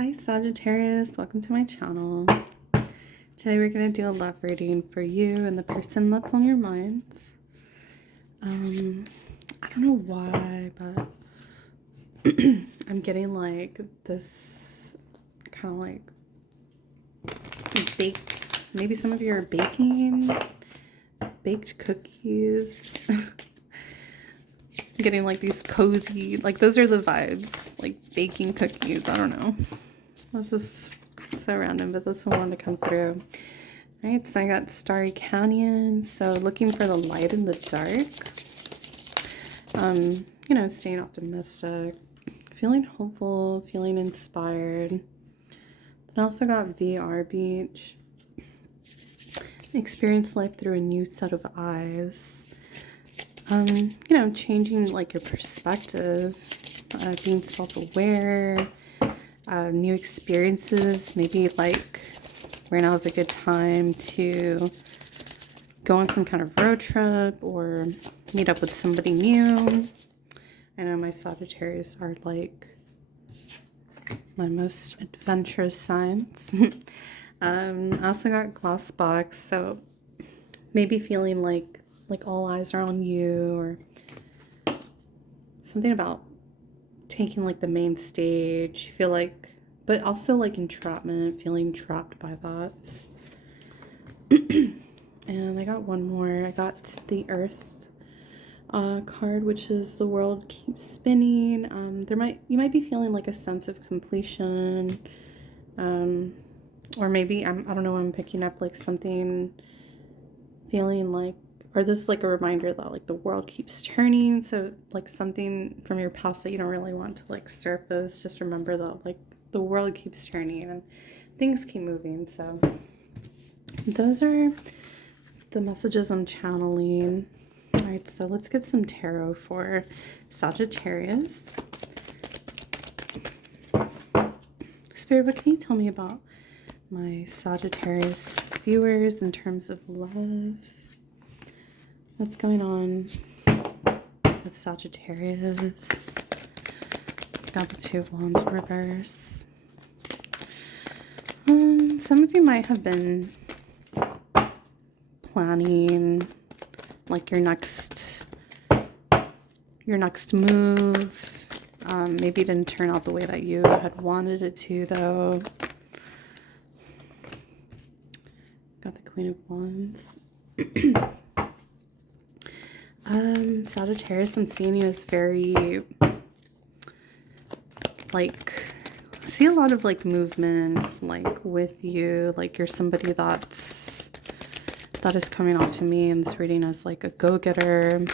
Hi Sagittarius, welcome to my channel. Today we're going to do a love reading for you and the person that's on your mind. I don't know why, but I'm getting like this kind of like baked, maybe some of you are baking, baked cookies. Getting like these cozy, like those are the vibes, like baking cookies. I don't know. It's just so random, but this one wanted to come through. All right, so I got Starry Canyon. So looking for the light in the dark. You know, staying optimistic, feeling hopeful, feeling inspired. Then I also got VR Beach. Experience life through a new set of eyes. You know, changing like your perspective, being self-aware, new experiences, maybe like right now is a good time to go on some kind of road trip or meet up with somebody new. I know my Sagittarius are like my most adventurous signs. I also got glass box, so maybe feeling like all eyes are on you, or something about taking like the main stage, feel like, but also like entrapment, feeling trapped by thoughts. And I got one more. I got the Earth card, which is the world keeps spinning. You might be feeling like a sense of completion, or maybe I don't know, I'm picking up like something, feeling like, or this is like a reminder that like the world keeps turning. So like something from your past that you don't really want to like surface, just remember that like the world keeps turning and things keep moving. So those are the messages I'm channeling. All right, so let's get some tarot for Sagittarius. Spirit, what can you tell me about my Sagittarius viewers in terms of love? What's going on with Sagittarius? Got the Two of Wands in reverse. Some of you might have been planning like your next move. Maybe it didn't turn out the way that you had wanted it to, though. Got the Queen of Wands. Sagittarius, I'm seeing you as very, like, I see a lot of, like, movements, like, with you. Like, you're somebody that is coming off to me in this reading as, like, a go-getter.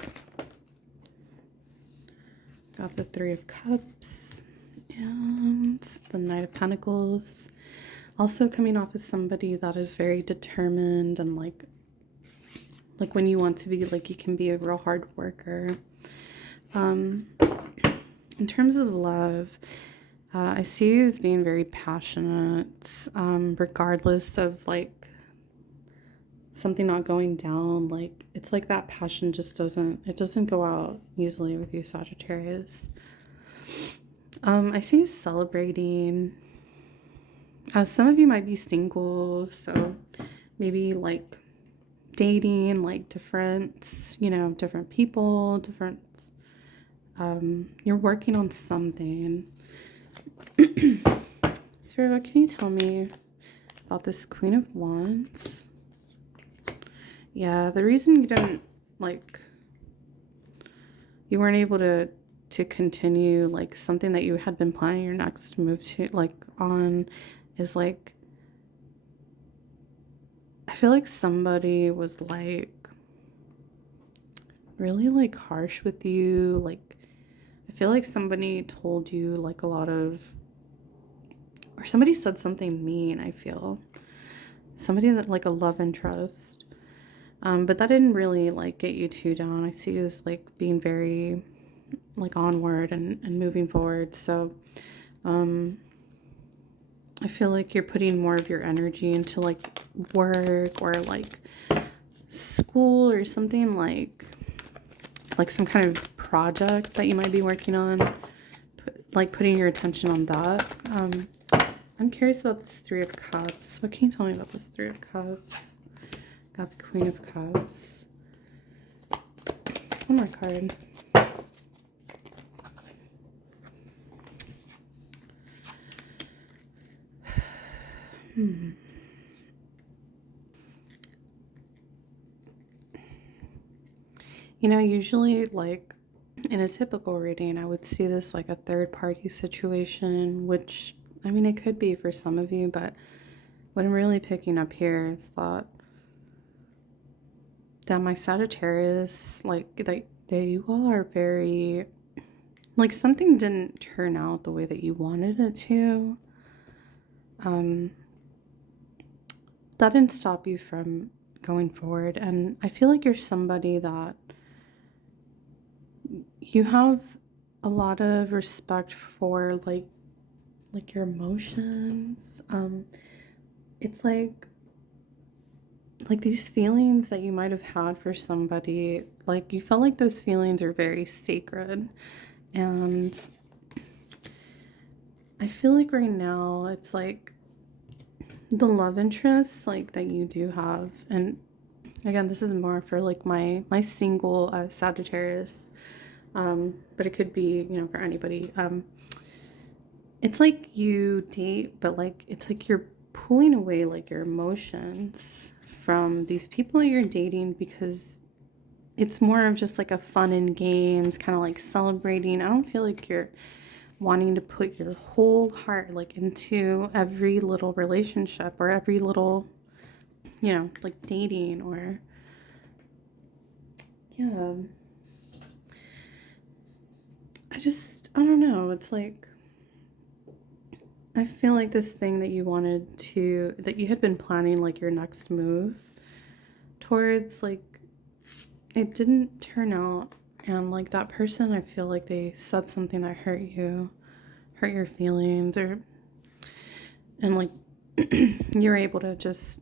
Got the Three of Cups and the Knight of Pentacles. Also coming off as somebody that is very determined and, like when you want to be, like, you can be a real hard worker. In terms of love, I see you as being very passionate, regardless of, like, something not going down. Like, it's like that passion just doesn't go out easily with you, Sagittarius. I see you celebrating. Some of you might be single, so maybe, like, dating, like, different, you know, different people, different, you're working on something. Spirit, what can you tell me about this Queen of Wands? Yeah, the reason you didn't, like, you weren't able to continue, like, something that you had been planning your next move to, like, on, is, like, I feel like somebody was, like, really, like, harsh with you. Like, I feel like somebody told you, like, a lot of, or somebody said something mean, I feel. Somebody that, like, a love interest. But that didn't really, like, get you too down. I see you as, like, being very, like, onward and moving forward. So, I feel like you're putting more of your energy into, like, work or, like, school or something, like some kind of project that you might be working on. Like, putting your attention on that. I'm curious about this Three of Cups. What can you tell me about this Three of Cups? Got the Queen of Cups. One more card. You know, usually, like, in a typical reading, I would see this like a third-party situation, which, I mean, it could be for some of you, but what I'm really picking up here is that my Sagittarius, like, that you all are very, like, something didn't turn out the way that you wanted it to. That didn't stop you from going forward, and I feel like you're somebody that you have a lot of respect for, like your emotions. It's like these feelings that you might have had for somebody, like you felt like those feelings are very sacred. And I feel like right now it's like the love interests like that you do have, and again, this is more for like my single Sagittarius, but it could be, you know, for anybody. It's like you date, but like it's like you're pulling away like your emotions from these people that you're dating, because it's more of just like a fun and games, kind of like celebrating. I don't feel like you're wanting to put your whole heart like into every little relationship or every little, you know, like dating or, yeah. I don't know. It's like, I feel like this thing that you wanted to, that you had been planning like your next move towards, like, it didn't turn out. And like that person, I feel like they said something that hurt you, hurt your feelings, or, and like you're able to just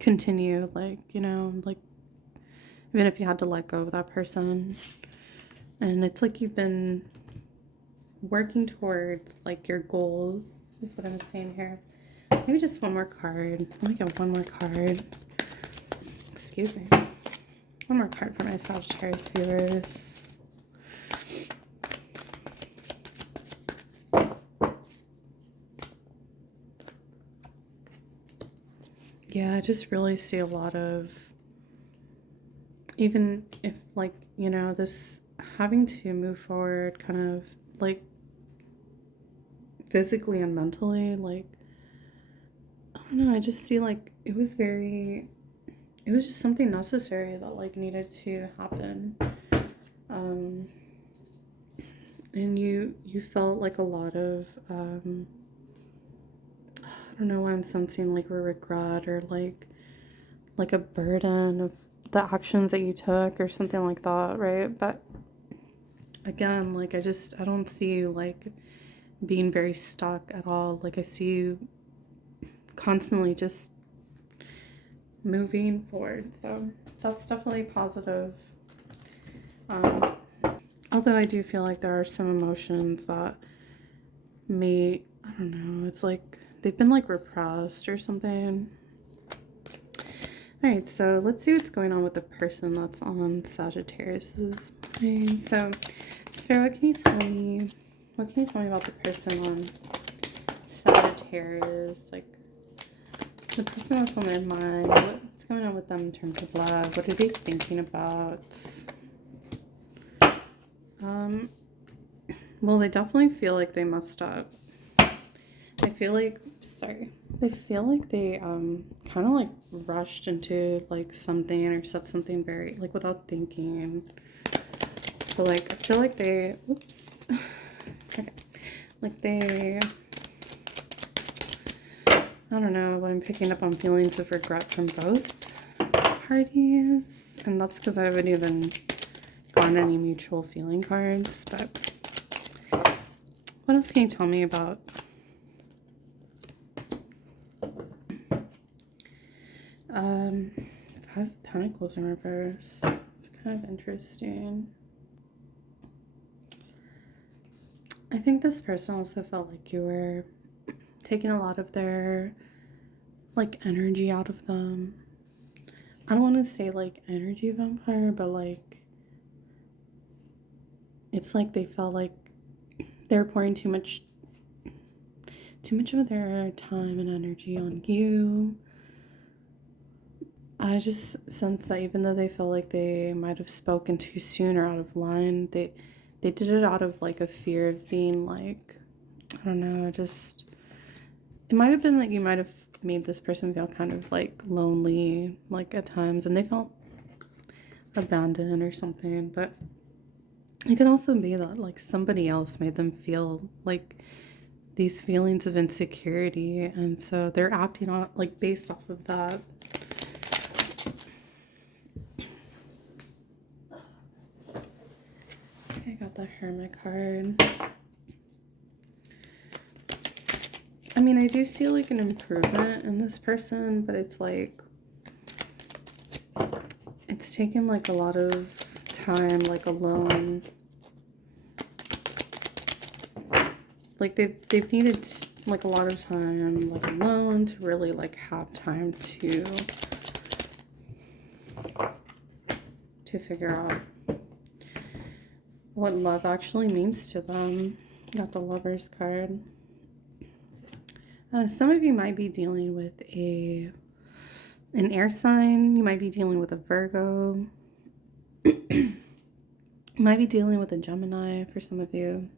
continue, like, you know, like even if you had to let go of that person. And it's like you've been working towards like your goals, is what I'm saying here. Maybe just one more card. Let me get one more card. Excuse me. One more card for my Sagittarius viewers. Yeah, I just really see a lot of, even if like, you know, this having to move forward kind of like physically and mentally, like, I don't know, I just see like it was just something necessary that like needed to happen. And you felt like a lot of I don't know why I'm sensing like a regret or like a burden of the actions that you took or something like that, right? But again, like I don't see you like being very stuck at all. Like I see you constantly just moving forward, so that's definitely positive. Although I do feel like there are some emotions that may, I don't know, it's like they've been like repressed or something. All right, so let's see what's going on with the person that's on Sagittarius's mind. So, Spirit, what can you tell me? What can you tell me about the person on Sagittarius? Like, the person that's on their mind, what's going on with them in terms of love? What are they thinking about? Well, they definitely feel like they messed up. I feel like, sorry, they feel like they kind of like rushed into like something or said something very like without thinking. So like I feel like they, oops, okay, like they, I don't know, but I'm picking up on feelings of regret from both parties, and that's because I haven't even gotten any mutual feeling cards. But what else can you tell me about? Five of Pentacles in reverse. It's kind of interesting. I think this person also felt like you were taking a lot of their like energy out of them. I don't want to say like energy vampire, but like it's like they felt like they're pouring too much of their time and energy on you. I just sense that even though they felt like they might have spoken too soon or out of line, they did it out of like a fear of being like, I don't know, just it might have been like you might have made this person feel kind of like lonely like at times, and they felt abandoned or something. But it could also be that like somebody else made them feel like these feelings of insecurity, and so they're acting on like based off of that. I got the Hermit card. I mean, I do see like an improvement in this person, but it's like it's taken like a lot of time like alone. Like they've needed like a lot of time like alone to really like have time to figure out what love actually means to them. Got the Lover's card. Some of you might be dealing with an air sign. You might be dealing with a Virgo. You might be dealing with a Gemini for some of you.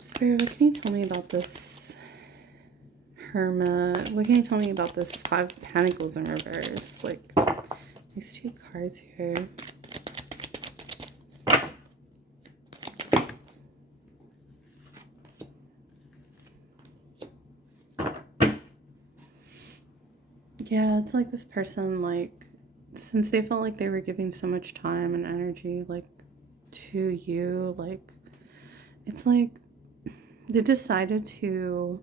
Spirit, what can you tell me about this Hermit? What can you tell me about this Five of Pentacles in reverse? Like these two cards here. Yeah, it's like this person, like, since they felt like they were giving so much time and energy, like, to you, like, it's like they decided to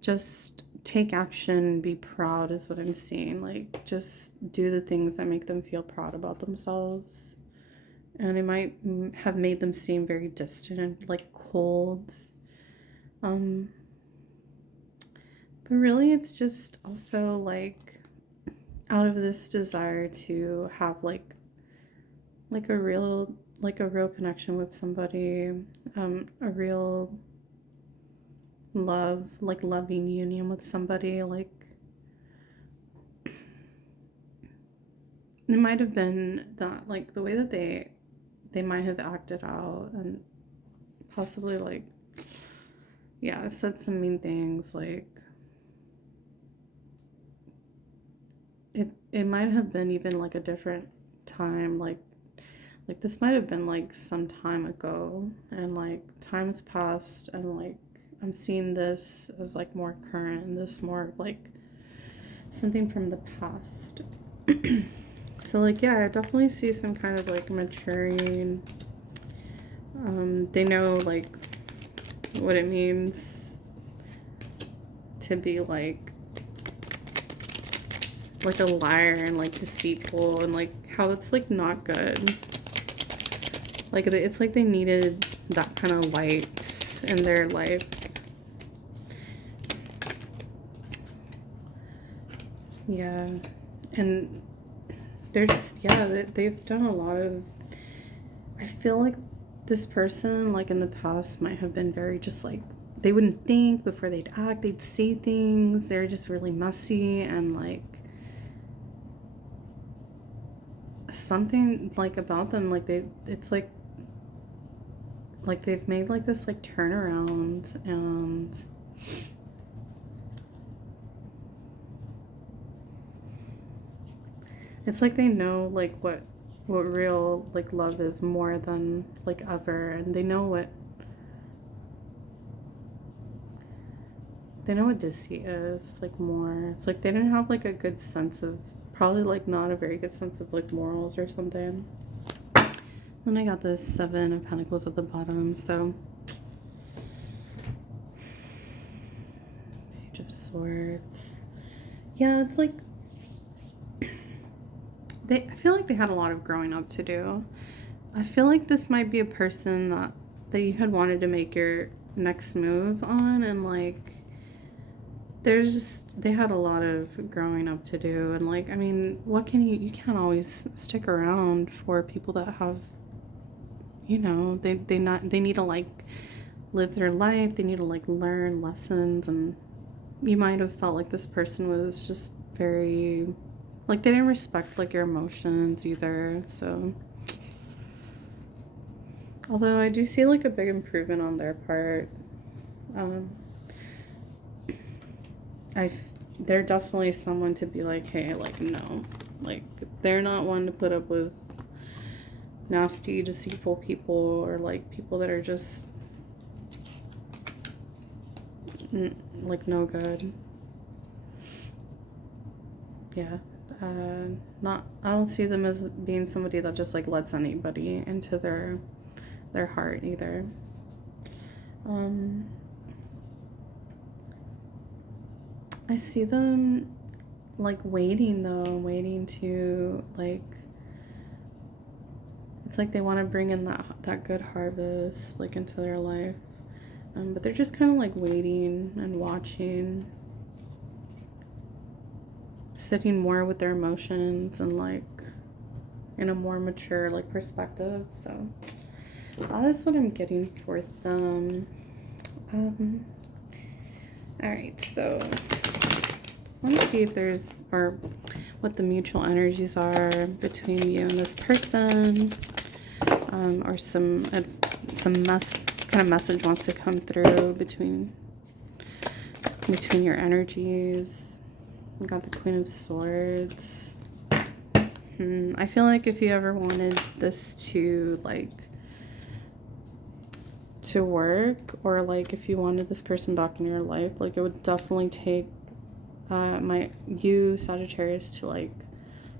just take action, be proud is what I'm seeing. Like, just do the things that make them feel proud about themselves. And it might have made them seem very distant and, like, cold. But really, it's just also like out of this desire to have like a real connection with somebody, a real love, like loving union with somebody. Like it might have been that like the way that they might have acted out and possibly like, yeah, said some mean things. Like it might have been even like a different time, like this might have been like some time ago, and like time has passed, and like I'm seeing this as like more current and this more like something from the past. So like, yeah, I definitely see some kind of like maturing. They know like what it means to be like a liar and like deceitful, and like how that's like not good. Like it's like they needed that kind of light in their life. Yeah, and they're just, yeah, they've done a lot of, I feel like this person like in the past might have been very just like, they wouldn't think before they'd act, they'd say things, they're just really messy, and like something like about them, like it's like they've made like this like turnaround, and it's like they know like what real like love is more than like ever, and they know what deceit is like more. It's like they didn't have like a good sense of, probably like not a very good sense of like morals or something. Then I got this Seven of Pentacles at the bottom, so Page of Swords. Yeah, it's like I feel like they had a lot of growing up to do. I feel like this might be a person that you had wanted to make your next move on, and like they had a lot of growing up to do, and like, I mean, what can you can't always stick around for people that have, you know, they need to like live their life, they need to like learn lessons, and you might have felt like this person was just very, like, they didn't respect like your emotions either. So although I do see like a big improvement on their part, um I they're definitely someone to be like, hey, like, no, like, they're not one to put up with nasty, deceitful people, or like people that are just like no good. Yeah. Not, I don't see them as being somebody that just like lets anybody into their heart either. I see them like waiting though, waiting to like, it's like they want to bring in that good harvest like into their life. But they're just kind of like waiting and watching, sitting more with their emotions and like in a more mature like perspective. So that is what I'm getting for them. All right, so let's see if there's, or what the mutual energies are between you and this person, or some kind of message wants to come through between your energies. We got the Queen of Swords. I feel like if you ever wanted this to like to work, or like if you wanted this person back in your life, like it would definitely take you Sagittarius to like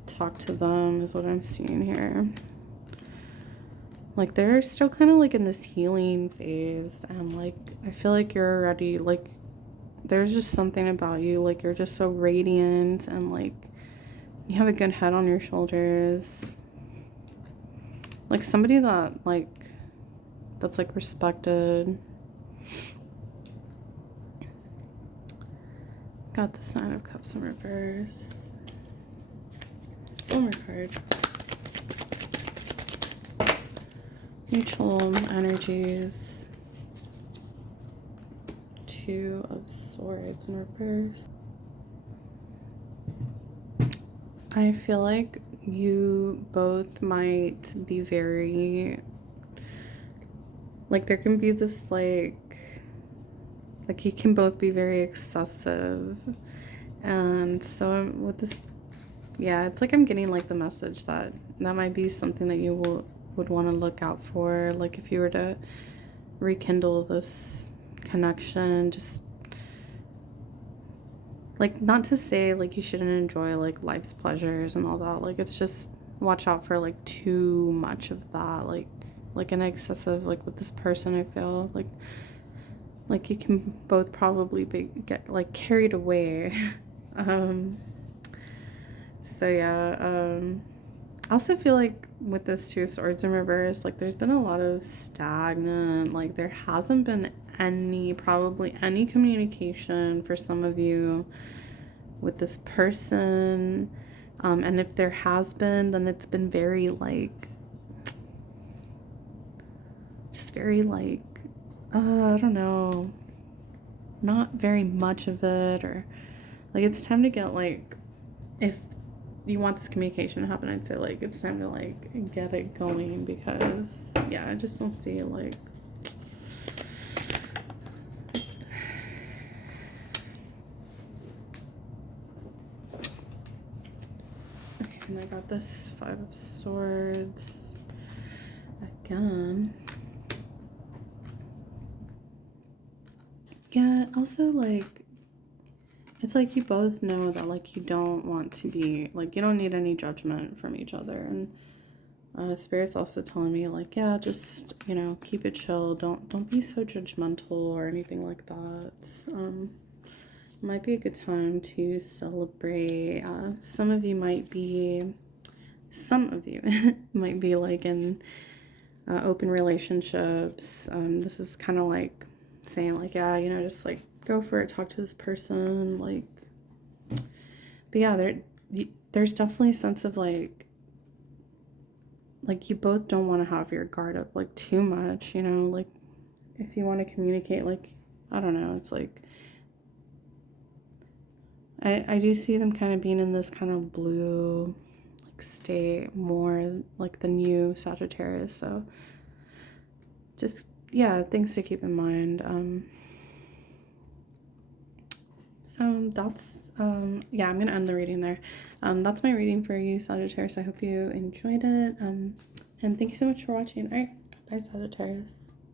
talk to them, is what I'm seeing here. Like they're still kind of like in this healing phase, and like I feel like you're already like, there's just something about you, like you're just so radiant, and like you have a good head on your shoulders, like somebody that like that's like respected. Got this Nine of Cups in reverse. One more card. Mutual energies. Two of Swords in reverse. I feel like you both might be very, like there can be this like you can both be very excessive. And so with this, yeah, it's like I'm getting like the message that might be something that you would want to look out for, like if you were to rekindle this connection. Just like, not to say like you shouldn't enjoy like life's pleasures and all that, like it's just watch out for like too much of that, like an excessive, like with this person. I feel like you can both probably get like carried away. So yeah, I also feel like with this Two of Swords in reverse, like there's been a lot of stagnant, like there hasn't been probably any communication for some of you with this person. And if there has been, then it's been very like, just very like, I don't know, not very much of it, or like it's time to get like, if you want this communication to happen, I'd say like it's time to like get it going, because yeah, I just don't see like, okay, and I got this Five of Swords again. Yeah, also like, it's like you both know that like you don't want to be like, you don't need any judgment from each other. And Spirit's also telling me like, yeah, just, you know, keep it chill, don't be so judgmental or anything like that. Might be a good time to celebrate. Some of you might be might be like in open relationships. This is kind of like saying like, yeah, you know, just like go for it, talk to this person, like, but yeah, there's definitely a sense of like you both don't want to have your guard up like too much, you know, like if you want to communicate, like, I don't know, it's like I do see them kind of being in this kind of blue like state more like the new Sagittarius. So just, yeah, things to keep in mind. So that's yeah, I'm gonna end the reading there. That's my reading for you, Sagittarius. I hope you enjoyed it. And thank you so much for watching. All right, bye, Sagittarius.